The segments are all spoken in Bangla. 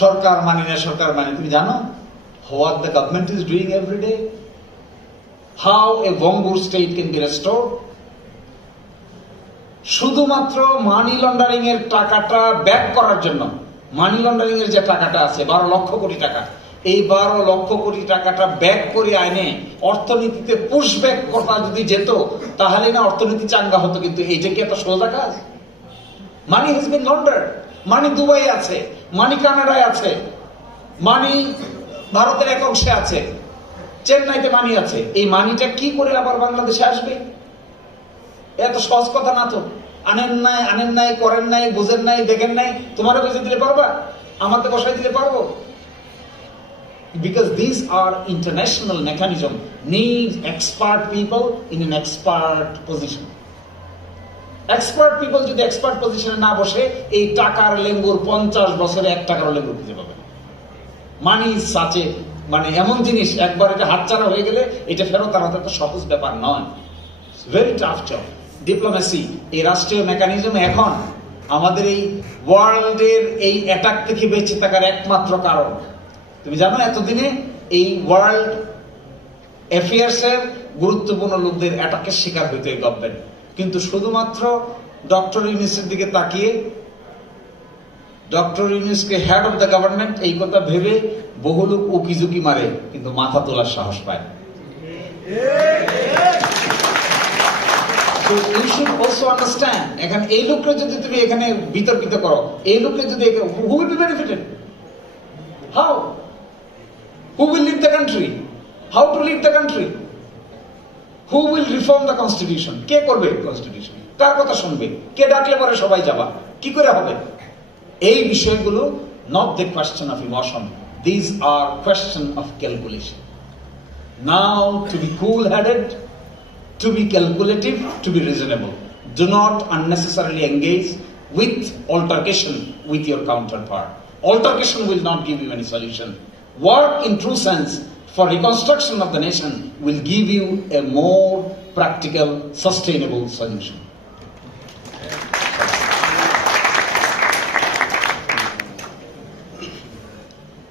সরকার মানি না, সরকার মানি। তুমি জানো what the government is doing every day? How a Vongur state can be restored? শুধুমাত্র মানি লন্ডারিং এর টাকাটা ব্যাক করার জন্য, মানি লন্ডারিং এর যে টাকাটা আছে 12 লক্ষ কোটি টাকা, এই 12 লক্ষ কোটি টাকাটা ব্যাক করে আইনে অর্থনীতিতে পুশব্যাক করা যদি যেত, তাহলে না অর্থনীতি চাঙ্গা হতো। কিন্তু এইটা কি একটা সোজা কাজ? Money has been লন্ডার্ড। Money Dubai আছে, মানি কানাডায় আছে, মানি ভারতের এক অংশে আছে, চেন্নাইতে মানি আছে। এই মানিটা কি করে আবার বাংলাদেশে আসবে? এত সহজ কথা না তো। আনেন নাই, করেন নাই, বুঝেন নাই, দেখেন নাই, তোমারে বুঝে দিলে পারবা? আমাকে বসাই দিলে পারবো? Because these are international mechanism, needs expert people in an expert position. Expert people যদি expert position না বসে, এই টাকার লেঙ্গুর 50 বছরে 1 টাকার লেঙ্গুর খুঁজে পাবে। মানি সাচে, মানে এমন জিনিস একবার এটা হাতছাড়া হয়ে গেলে এটা ফেরত আনাটা তো সহজ ব্যাপার নয়। Very tough job. ডিপ্লোমেসি, এই রাষ্ট্রীয় মেকানিজম এখন আমাদের এই ওয়ার্ল্ডের এই অ্যাটাক থেকে বেঁচে থাকার একমাত্র কারণ। তুমি জানো এতদিনে এই ওয়ার্ল্ড অ্যাফেয়ার্সের গুরুত্বপূর্ণ লোকদের অ্যাটাকের শিকার হইতো এই গভর্নমেন্ট। কিন্তু শুধুমাত্র ডক্টর ইউনূসের দিকে তাকিয়ে, ডক্টর ইউনূসকে হেড অফ দ্য গভর্নমেন্ট এই কথা ভেবে বহু লোক উকিঝুঁকি মারে, কিন্তু মাথা তোলার সাহস পায়। So you should also understand, এখানে এই লোককে যদি তুমি এখানে বিতর্কিত করো, এই লোককে যদি who will be benefited? How? Who will lead the country? How to lead the country? Who will reform the constitution? কে করবে কনস্টিটিউশন? কার কথা শুনবে? কে ডাকলে পরে সবাই যাবা? কি করে হবে? এই বিষয়গুলো not the question of emotion. These are question of calculation. Now to be cool-headed, to be calculative, to be reasonable. Do not unnecessarily engage with altercation with your counterpart. Altercation will not give you any solution. Work in true sense for reconstruction of the nation will give you a more practical, sustainable solution.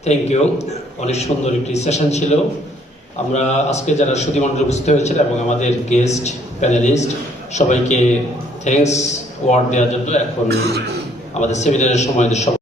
Thank you. অনেক সুন্দর একটি সেশন ছিল। আমরা আজকে যারা সুধীমণ্ডলে উপস্থিত হয়েছিল এবং আমাদের গেস্ট প্যানেলিস্ট সবাইকে থ্যাঙ্কস ওয়ার্ড দেওয়ার জন্য। এখন আমাদের সেমিনারের সময়